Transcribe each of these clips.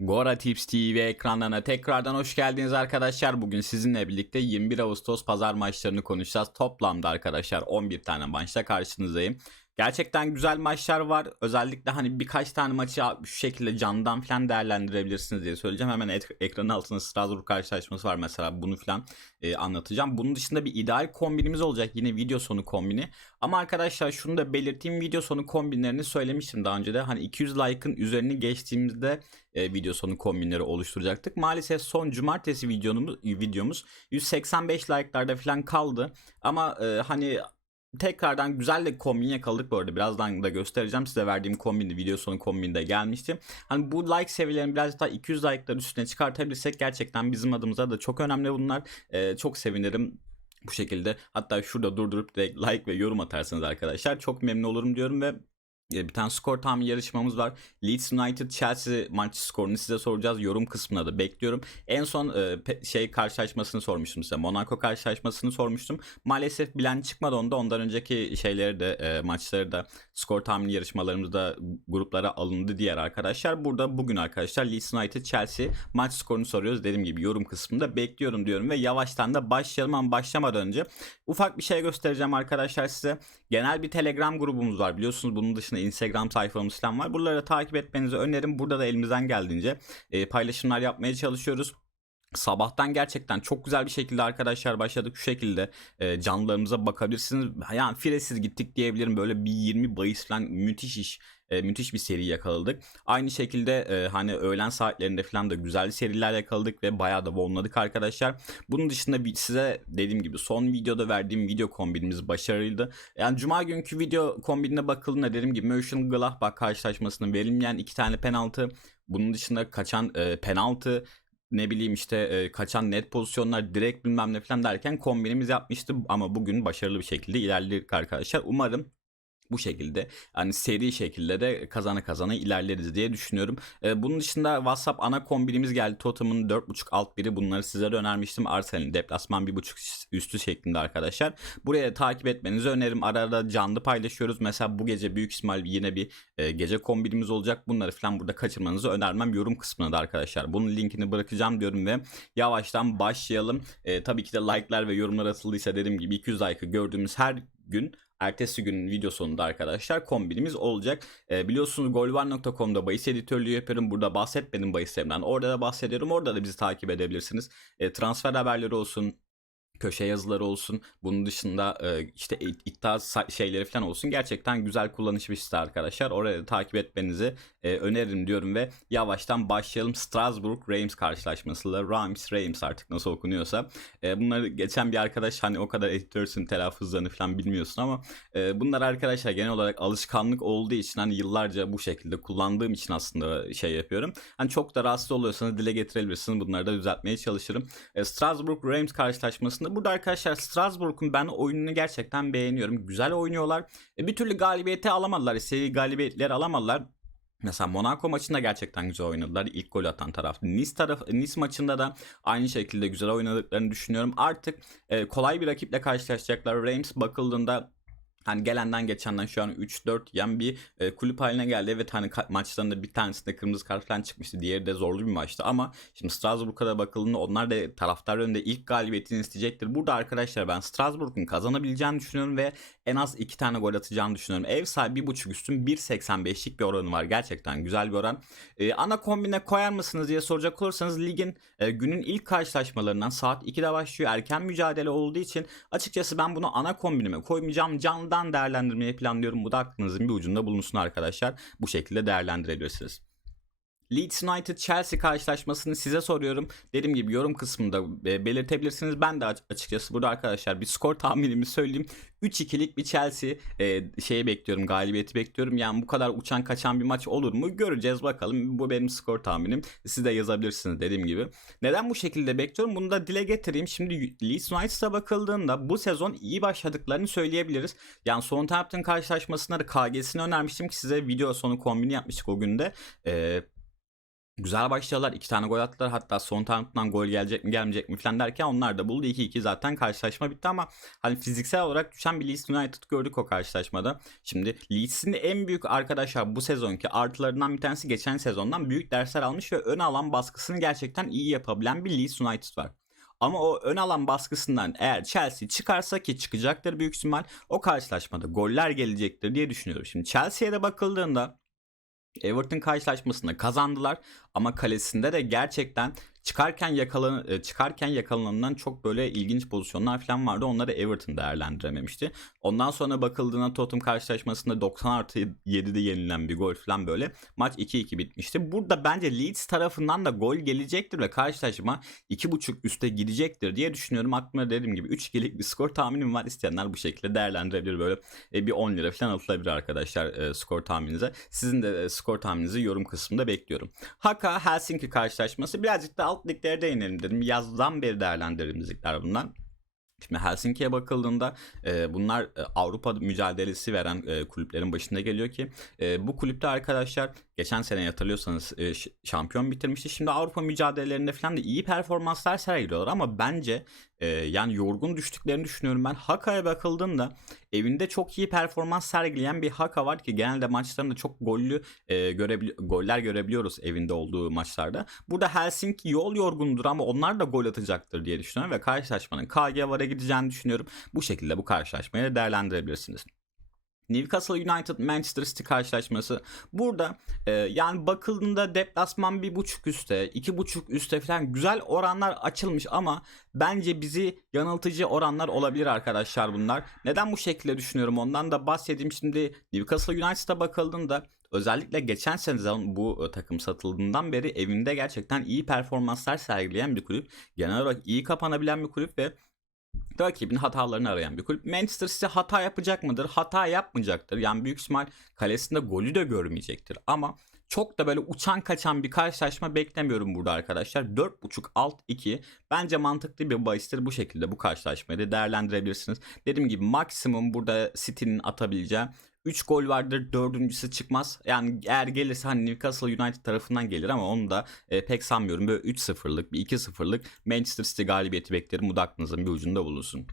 Gora Tips TV ekranlarına tekrardan hoş geldiniz arkadaşlar. Bugün sizinle birlikte 21 Ağustos pazar maçlarını konuşacağız. Toplamda arkadaşlar 11 tane maçla karşınızdayım. Gerçekten güzel maçlar var. Özellikle hani birkaç tane maçı şu şekilde candan falan değerlendirebilirsiniz diye söyleyeceğim. Hemen ek- ekranın altında Strasbourg karşılaşması var mesela bunu falan e, anlatacağım. Bunun dışında bir ideal kombinimiz olacak yine video sonu kombini. Ama arkadaşlar şunu da belirteyim video sonu kombinlerini söylemiştim daha önce de. Hani 200 like'ın üzerini geçtiğimizde e, video sonu kombinleri oluşturacaktık. Maalesef son cumartesi videomuz, videomuz 185 like'larda falan kaldı. Ama e, hani tekrardan güzel de kombin yakaladık bu arada. Birazdan da göstereceğim size verdiğim kombinde video sonu kombinde gelmişti. Hani bu like seviyelerini biraz daha 200 like'lar üstüne çıkartabilirsek gerçekten bizim adımıza da çok önemli bunlar. E, çok sevinirim bu şekilde. Hatta şurada durdurup direkt like ve yorum atarsanız arkadaşlar çok memnun olurum diyorum ve bir tane skor tahmin yarışmamız var. Leeds United Chelsea maç skorunu size soracağız. Yorum kısmına da bekliyorum. En son e, şey karşılaşmasını sormuştum size. Monaco karşılaşmasını sormuştum. Maalesef bilen çıkmadı onda. Ondan önceki şeyleri de e, maçları da skor tahmini yarışmalarımızda gruplara alındı diğer arkadaşlar. Burada bugün arkadaşlar Leeds United Chelsea maç skorunu soruyoruz. Dediğim gibi yorum kısmında bekliyorum diyorum ve yavaştan da başlayalım ama başlamadan önce ufak bir şey göstereceğim arkadaşlar size. Genel bir Telegram grubumuz var biliyorsunuz. Bunun dışında Instagram sayfamız falan var. Buraları takip etmenizi öneririm. Burada da elimizden geldiğince e, paylaşımlar yapmaya çalışıyoruz. Sabahtan gerçekten çok güzel bir şekilde arkadaşlar başladık şu şekilde e, canlılarımıza bakabilirsiniz. Yani firesiz gittik diyebilirim böyle bir 20 bahis falan müthiş iş e, müthiş bir seri yakaladık. Aynı şekilde e, hani öğlen saatlerinde falan da güzel seriler yakaladık ve bayağı da bonladık arkadaşlar. Bunun dışında bir, size dediğim gibi son videoda verdiğim video kombinimiz başarılıydı. Yani cuma günkü video kombinine bakıldığında dediğim gibi Motion Gladbach karşılaşmasının verilmeyen iki tane penaltı. Bunun dışında kaçan e, penaltı ne bileyim işte e, kaçan net pozisyonlar direkt bilmem ne falan derken kombinimiz yapmıştı ama bugün başarılı bir şekilde ilerledik arkadaşlar. Umarım bu şekilde hani seri şekilde de kazana kazana ilerleriz diye düşünüyorum. Ee, bunun dışında WhatsApp ana kombinimiz geldi. Tottenham'ın 4.5 alt biri bunları size de önermiştim. Arsenal'in deplasman 1.5 üstü şeklinde arkadaşlar. Buraya takip etmenizi öneririm. Ara ara canlı paylaşıyoruz. Mesela bu gece büyük ihtimal yine bir e, gece kombinimiz olacak. Bunları falan burada kaçırmanızı önermem. Yorum kısmına da arkadaşlar. Bunun linkini bırakacağım diyorum ve yavaştan başlayalım. E, tabii ki de like'lar ve yorumlar atıldıysa dediğim gibi 200 like'ı gördüğümüz her gün ertesi günün video sonunda arkadaşlar kombinimiz olacak. E, biliyorsunuz golvar.com'da bahis editörlüğü yapıyorum. Burada bahsetmedim bahislerimden. Orada da bahsediyorum. Orada da bizi takip edebilirsiniz. E, transfer haberleri olsun, köşe yazıları olsun. Bunun dışında e, işte iddia şeyleri falan olsun. Gerçekten güzel kullanışlı bir site arkadaşlar. Oraya takip etmenizi e, öneririm diyorum ve yavaştan başlayalım. Strasbourg Reims karşılaşmasıyla Reims Reims artık nasıl okunuyorsa. E, bunları geçen bir arkadaş hani o kadar editörsün telaffuzlarını falan bilmiyorsun ama bunlar arkadaşlar genel olarak alışkanlık olduğu için hani yıllarca bu şekilde kullandığım için aslında şey yapıyorum. Hani çok da rahatsız oluyorsanız dile getirebilirsiniz. Bunları da düzeltmeye çalışırım. Strasbourg Reims karşılaşmasında burada arkadaşlar Strasbourg'un ben oyununu gerçekten beğeniyorum. Güzel oynuyorlar. E, bir türlü galibiyeti alamadılar. Seri galibiyetleri alamadılar. Mesela Monaco maçında gerçekten güzel oynadılar. İlk gol atan taraf. Nice taraf Nice maçında da aynı şekilde güzel oynadıklarını düşünüyorum. Artık e, kolay bir rakiple karşılaşacaklar. Reims bakıldığında hani gelenden geçenden şu an 3-4 yan bir e, kulüp haline geldi. Evet hani maçlarında bir tanesinde kırmızı kart falan çıkmıştı. Diğeri de zorlu bir maçtı ama şimdi Strasbourg'a da bakıldığında onlar da taraftar önünde ilk galibiyetini isteyecektir. Burada arkadaşlar ben Strasbourg'un kazanabileceğini düşünüyorum ve en az 2 tane gol atacağını düşünüyorum. Ev sahibi 1.5 üstün 1.85'lik bir oranı var. Gerçekten güzel bir oran. E, ana kombine koyar mısınız diye soracak olursanız ligin e, günün ilk karşılaşmalarından saat 2'de başlıyor. Erken mücadele olduğu için açıkçası ben bunu ana kombinime koymayacağım. Canlıdan değerlendirmeyi planlıyorum. Bu da aklınızın bir ucunda bulunsun arkadaşlar. Bu şekilde değerlendirebilirsiniz. Leeds United Chelsea karşılaşmasını size soruyorum. Dediğim gibi yorum kısmında e, belirtebilirsiniz. Ben de aç- açıkçası burada arkadaşlar bir skor tahminimi söyleyeyim. 3-2'lik bir Chelsea e, şeye bekliyorum, galibiyeti bekliyorum. Yani bu kadar uçan kaçan bir maç olur mu? Göreceğiz bakalım. Bu benim skor tahminim. Siz de yazabilirsiniz dediğim gibi. Neden bu şekilde bekliyorum? Bunu da dile getireyim. Şimdi Leeds United'a bakıldığında bu sezon iyi başladıklarını söyleyebiliriz. Yani Southampton karşılaşmasında da KG'sini önermiştim ki size video sonu kombini yapmıştık o günde. Eee güzel başladılar. iki tane gol attılar. Hatta son taraftan gol gelecek mi gelmeyecek mi falan derken onlar da buldu. 2-2 zaten karşılaşma bitti ama hani fiziksel olarak düşen bir Leeds United gördük o karşılaşmada. Şimdi Leeds'in en büyük arkadaşlar bu sezonki artılarından bir tanesi geçen sezondan büyük dersler almış ve ön alan baskısını gerçekten iyi yapabilen bir Leeds United var. Ama o ön alan baskısından eğer Chelsea çıkarsa ki çıkacaktır büyük ihtimal o karşılaşmada goller gelecektir diye düşünüyorum. Şimdi Chelsea'ye de bakıldığında Everton karşılaşmasında kazandılar ama kalesinde de gerçekten çıkarken yakalan e, çıkarken yakalanılan çok böyle ilginç pozisyonlar falan vardı. Onları Everton değerlendirememişti. Ondan sonra bakıldığında Tottenham karşılaşmasında 90 artı 7'de yenilen bir gol falan böyle. Maç 2-2 bitmişti. Burada bence Leeds tarafından da gol gelecektir ve karşılaşma 2.5 üste gidecektir diye düşünüyorum. Aklımda dediğim gibi 3-2'lik bir skor tahminim var. İsteyenler bu şekilde değerlendirebilir. Böyle e, bir 10 lira falan atılabilir arkadaşlar e, skor tahmininize. Sizin de e, skor tahmininizi yorum kısmında bekliyorum. Haka Helsinki karşılaşması birazcık da alt liglere değinelim dedim. Yazdan beri değerlendirdiğimiz ligler bunlar. Şimdi Helsinki'ye bakıldığında e, bunlar e, Avrupa mücadelesi veren e, kulüplerin başında geliyor ki e, bu kulüpte arkadaşlar geçen sene hatırlıyorsanız e, şampiyon bitirmişti. Şimdi Avrupa mücadelelerinde falan da iyi performanslar sergiliyorlar ama bence e, yani yorgun düştüklerini düşünüyorum ben. Haka'ya bakıldığında evinde çok iyi performans sergileyen bir Haka var ki genelde maçlarında çok gollü e, görebili- goller görebiliyoruz evinde olduğu maçlarda. Burada Helsinki yol yorgundur ama onlar da gol atacaktır diye düşünüyorum ve karşılaşmanın KG Var'a gideceğini düşünüyorum. Bu şekilde bu karşılaşmayı değerlendirebilirsiniz. Newcastle United Manchester City karşılaşması. Burada e, yani bakıldığında deplasman bir buçuk üste, iki buçuk üste falan güzel oranlar açılmış ama bence bizi yanıltıcı oranlar olabilir arkadaşlar bunlar. Neden bu şekilde düşünüyorum ondan da bahsedeyim. Şimdi Newcastle United'a bakıldığında özellikle geçen sezon bu e, takım satıldığından beri evinde gerçekten iyi performanslar sergileyen bir kulüp. Genel olarak iyi kapanabilen bir kulüp ve rakibin hatalarını arayan bir kulüp. Manchester City hata yapacak mıdır? Hata yapmayacaktır. Yani büyük ihtimal kalesinde golü de görmeyecektir. Ama çok da böyle uçan kaçan bir karşılaşma beklemiyorum burada arkadaşlar. 4.5 alt 2 bence mantıklı bir bahistir bu şekilde bu karşılaşmayı da değerlendirebilirsiniz. Dediğim gibi maksimum burada City'nin atabileceği 3 gol vardır dördüncüsü çıkmaz. Yani eğer gelirse hani Newcastle United tarafından gelir ama onu da e, pek sanmıyorum. Böyle 3-0'lık bir 2-0'lık Manchester City galibiyeti beklerim. Bu da aklınızın bir ucunda bulunsun.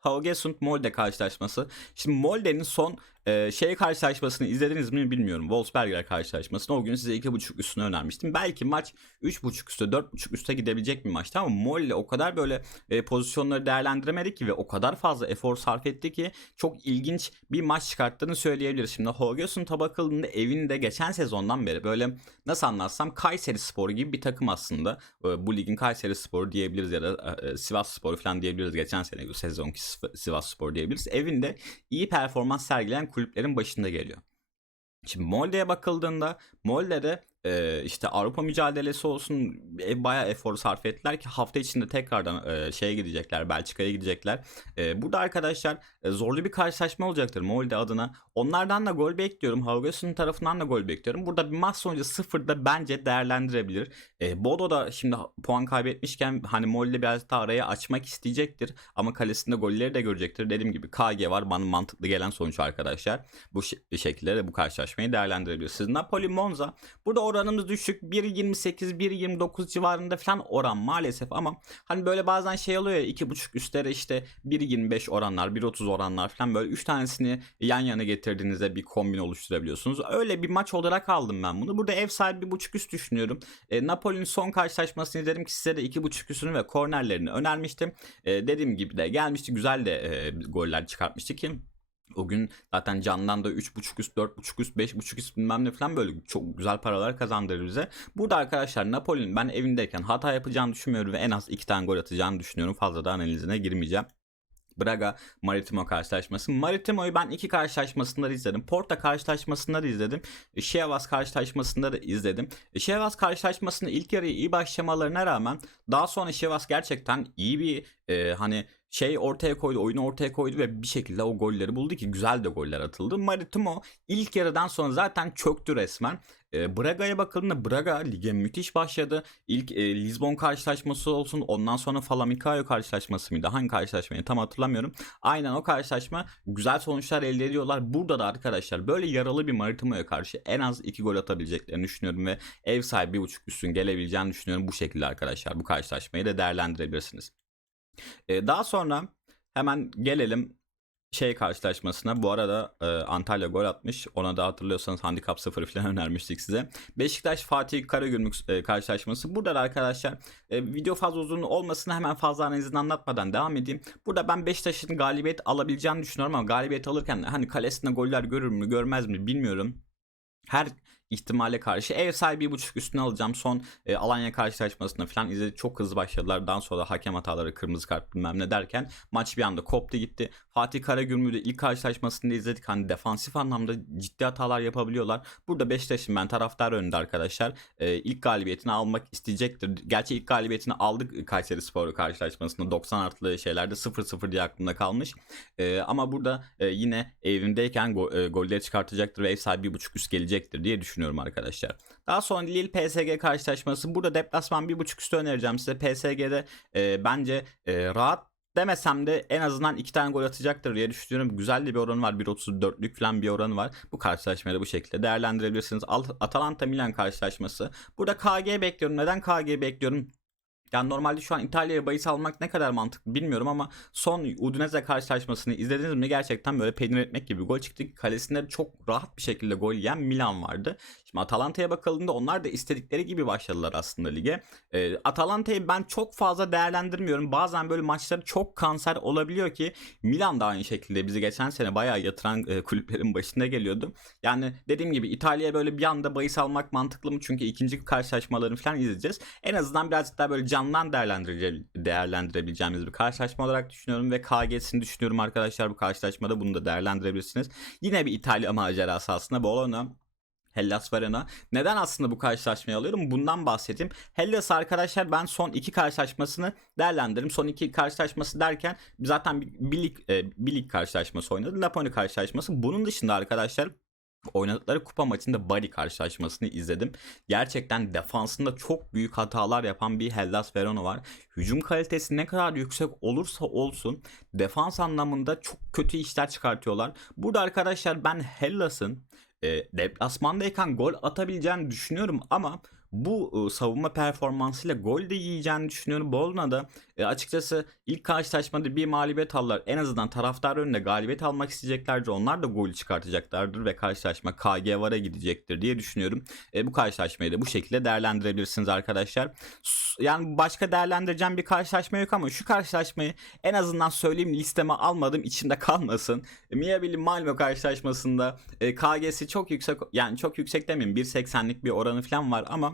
Haugesund Molde karşılaşması. Şimdi Molde'nin son e, şey karşılaşmasını izlediniz mi bilmiyorum. Wolfsberger karşılaşmasını o gün size 2.5 üstüne önermiştim. Belki maç 3.5 üste 4.5 üste gidebilecek bir maçtı ama Molde o kadar böyle e, pozisyonları değerlendiremedi ki ve o kadar fazla efor sarf etti ki çok ilginç bir maç çıkarttığını söyleyebiliriz. Şimdi Haugesund'a bakıldığında evinde geçen sezondan beri böyle nasıl anlatsam Kayseri Spor gibi bir takım aslında. E, bu ligin Kayseri Sporu diyebiliriz ya da e, Sivas Sporu falan diyebiliriz. Geçen sene sezonki Sivas Spor diyebiliriz. Evinde iyi performans sergileyen kulüplerin başında geliyor. Şimdi Molde'ye bakıldığında Molde'de e, işte Avrupa mücadelesi olsun e, bayağı efor sarf ettiler ki hafta içinde tekrardan e, şeye gidecekler Belçika'ya gidecekler. E, burada arkadaşlar e, zorlu bir karşılaşma olacaktır Molde adına. Onlardan da gol bekliyorum. Haugesund tarafından da gol bekliyorum. Burada bir maç sonucu sıfırda bence değerlendirebilir. E, Bodo da şimdi puan kaybetmişken hani Molde biraz daha araya açmak isteyecektir. Ama kalesinde golleri de görecektir. Dediğim gibi KG var bana mantıklı gelen sonuç arkadaşlar. Bu şekilde de bu karşılaşmayı değerlendirebilirsiniz. Napoli Monza. Burada oranımız düşük. 1.28 1.29 civarında falan oran maalesef ama hani böyle bazen şey oluyor ya 2.5 üstlere işte 1.25 oranlar 1.30 oranlar falan böyle 3 tanesini yan yana getirdiğinizde bir kombin oluşturabiliyorsunuz. Öyle bir maç olarak aldım ben bunu. Burada ev sahibi 1.5 üst düşünüyorum. E, Napoli'nin son karşılaşmasını izledim ki size de 2.5 üstünü ve kornerlerini önermiştim. E, dediğim gibi de gelmişti güzel de e, goller çıkartmıştı ki o gün zaten candan da 3.5 üst, 4.5 üst, 5.5 üst bilmem ne falan böyle çok güzel paralar kazandırır bize. Burada arkadaşlar Napoli'nin ben evindeyken hata yapacağını düşünmüyorum ve en az 2 tane gol atacağını düşünüyorum. Fazla da analizine girmeyeceğim. Braga Maritimo karşılaşması. Maritimo'yu ben iki karşılaşmasında da izledim. Porta karşılaşmasında da izledim. Şevas karşılaşmasında da izledim. Şevas karşılaşmasında ilk yarıya iyi başlamalarına rağmen daha sonra Şevas gerçekten iyi bir e, hani şey ortaya koydu, oyunu ortaya koydu ve bir şekilde o golleri buldu ki güzel de goller atıldı. Maritimo ilk yarıdan sonra zaten çöktü resmen. E, Braga'ya bakıldığında Braga lige müthiş başladı. İlk e, Lisbon karşılaşması olsun ondan sonra Famalicão karşılaşması mıydı? Hangi karşılaşmayı tam hatırlamıyorum. Aynen o karşılaşma güzel sonuçlar elde ediyorlar. Burada da arkadaşlar böyle yaralı bir Maritimo'ya karşı en az 2 gol atabileceklerini düşünüyorum ve ev sahibi bir buçuk üstün gelebileceğini düşünüyorum bu şekilde arkadaşlar. Bu karşılaşmayı da değerlendirebilirsiniz. Daha sonra hemen gelelim şey karşılaşmasına. Bu arada Antalya gol atmış. Ona da hatırlıyorsanız handikap 0 falan önermiştik size. Beşiktaş Fatih Karagümrük e, karşılaşması. Burada da arkadaşlar video fazla uzun olmasın hemen fazla analizini anlatmadan devam edeyim. Burada ben Beşiktaş'ın galibiyet alabileceğini düşünüyorum ama galibiyet alırken hani kalesinde goller görür mü görmez mi bilmiyorum. Her ihtimale karşı ev sahibi bir buçuk üstüne alacağım. Son e, Alanya karşılaşmasında falan izledik. Çok hızlı başladılar. Daha sonra hakem hataları, kırmızı kart bilmem ne derken maç bir anda koptu gitti. Fatih Karagümrük'ü de ilk karşılaşmasında izledik. Hani defansif anlamda ciddi hatalar yapabiliyorlar. Burada Beşiktaş'ın ben taraftar önünde arkadaşlar. E, ilk galibiyetini almak isteyecektir. Gerçi ilk galibiyetini aldık Kayseri Sporu karşılaşmasında. 90 artılı şeylerde 0-0 diye aklımda kalmış. E, ama burada e, yine evindeyken go, e, golleri çıkartacaktır ve ev sahibi bir buçuk üst gelecektir diye düşünüyorum arkadaşlar. Daha sonra Lille PSG karşılaşması. Burada deplasman bir buçuk üstü önereceğim size. PSG'de e, bence e, rahat demesem de en azından iki tane gol atacaktır diye düşünüyorum. Güzel de bir oranı var. 1.34'lük falan bir oranı var. Bu karşılaşmayı da bu şekilde değerlendirebilirsiniz. Atalanta Milan karşılaşması. Burada KG bekliyorum. Neden KG bekliyorum? Yani normalde şu an İtalya'ya bahis almak ne kadar mantıklı bilmiyorum ama son Udinese karşılaşmasını izlediniz mi? Gerçekten böyle peynir etmek gibi gol çıktı. Kalesinde çok rahat bir şekilde gol yiyen Milan vardı. Şimdi Atalanta'ya bakıldığında onlar da istedikleri gibi başladılar aslında lige. E, Atalanta'yı ben çok fazla değerlendirmiyorum. Bazen böyle maçları çok kanser olabiliyor ki Milan da aynı şekilde bizi geçen sene bayağı yatıran e, kulüplerin başında geliyordu. Yani dediğim gibi İtalya'ya böyle bir anda bahis almak mantıklı mı? Çünkü ikinci karşılaşmalarını falan izleyeceğiz. En azından birazcık daha böyle candan değerlendirebileceğimiz bir karşılaşma olarak düşünüyorum ve KG'sini düşünüyorum arkadaşlar bu karşılaşmada bunu da değerlendirebilirsiniz. Yine bir İtalya macerası aslında Bologna Hellas Verona. Neden aslında bu karşılaşmayı alıyorum? Bundan bahsedeyim. Hellas arkadaşlar ben son iki karşılaşmasını değerlendirdim. Son iki karşılaşması derken zaten bir, lig, e, bir lig karşılaşması oynadı. Napoli karşılaşması. Bunun dışında arkadaşlar oynadıkları kupa maçında Bari karşılaşmasını izledim. Gerçekten defansında çok büyük hatalar yapan bir Hellas Verona var. Hücum kalitesi ne kadar yüksek olursa olsun defans anlamında çok kötü işler çıkartıyorlar. Burada arkadaşlar ben Hellas'ın e, deplasmandayken gol atabileceğini düşünüyorum ama bu savunma performansıyla gol de yiyeceğini düşünüyorum. Bolna da e, açıkçası ilk karşılaşmada bir mağlubiyet aldılar. En azından taraftar önünde galibiyet almak isteyeceklerdir. Onlar da golü çıkartacaklardır ve karşılaşma KG Var'a gidecektir diye düşünüyorum. E, bu karşılaşmayı da bu şekilde değerlendirebilirsiniz arkadaşlar. Yani başka değerlendireceğim bir karşılaşma yok ama şu karşılaşmayı en azından söyleyeyim listeme almadım içimde kalmasın. E, Miyabil'i Malmö karşılaşmasında e, KG'si çok yüksek yani çok yüksek demeyeyim 1.80'lik bir oranı falan var ama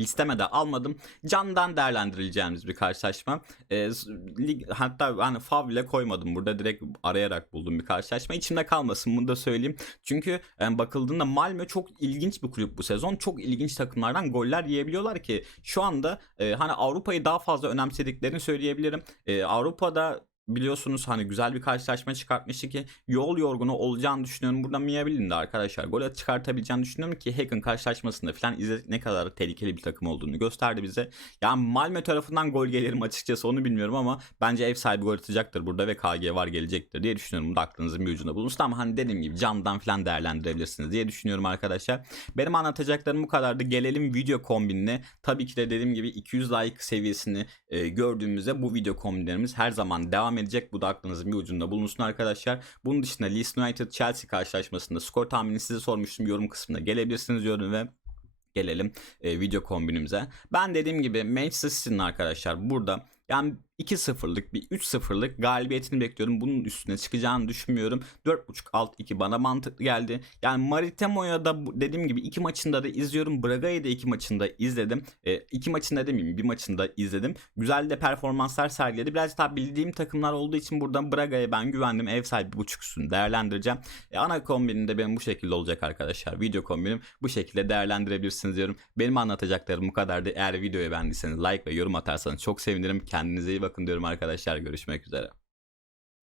listeme de almadım. Candan değerlendirileceğimiz bir karşılaşma. E, lig, hatta hani fav bile koymadım burada direkt arayarak buldum bir karşılaşma. İçimde kalmasın bunu da söyleyeyim. Çünkü e, bakıldığında Malmö çok ilginç bir kulüp bu sezon. Çok ilginç takımlardan goller yiyebiliyorlar ki şu anda e, hani Avrupa'yı daha fazla önemsediklerini söyleyebilirim. E, Avrupa'da biliyorsunuz hani güzel bir karşılaşma çıkartmıştı ki yol yorgunu olacağını düşünüyorum. Burada Miyabil'in de arkadaşlar gol çıkartabileceğini düşünüyorum ki Hacken karşılaşmasında falan izledik ne kadar tehlikeli bir takım olduğunu gösterdi bize. Yani Malmö tarafından gol gelir mi açıkçası onu bilmiyorum ama bence ev sahibi gol atacaktır burada ve KG var gelecektir diye düşünüyorum. Bunu da aklınızın bir ucunda bulunsun ama hani dediğim gibi camdan falan değerlendirebilirsiniz diye düşünüyorum arkadaşlar. Benim anlatacaklarım bu kadardı. Gelelim video kombinine. Tabii ki de dediğim gibi 200 like seviyesini e, gördüğümüzde bu video kombinlerimiz her zaman devam edecek. Bu da aklınızın bir ucunda bulunsun arkadaşlar. Bunun dışında Leeds United Chelsea karşılaşmasında skor tahmini size sormuştum. Yorum kısmına gelebilirsiniz yorum ve gelelim e, video kombinimize. Ben dediğim gibi Manchester City'nin arkadaşlar burada yani 2-0'lık bir 3-0'lık galibiyetini bekliyorum. Bunun üstüne çıkacağını düşünmüyorum. 4.5 alt 2 bana mantıklı geldi. Yani Maritemo'ya da dediğim gibi iki maçında da izliyorum. Braga'yı da iki maçında izledim. E, iki maçında demeyeyim bir maçında izledim. Güzel de performanslar sergiledi. Biraz daha bildiğim takımlar olduğu için buradan Braga'ya ben güvendim. Ev sahibi buçuk üstünü değerlendireceğim. E, ana kombinim de benim bu şekilde olacak arkadaşlar. Video kombinim bu şekilde değerlendirebilirsiniz diyorum. Benim anlatacaklarım bu kadardı. Eğer videoyu beğendiyseniz like ve yorum atarsanız çok sevinirim. Kendinize iyi bakın diyorum arkadaşlar. Görüşmek üzere.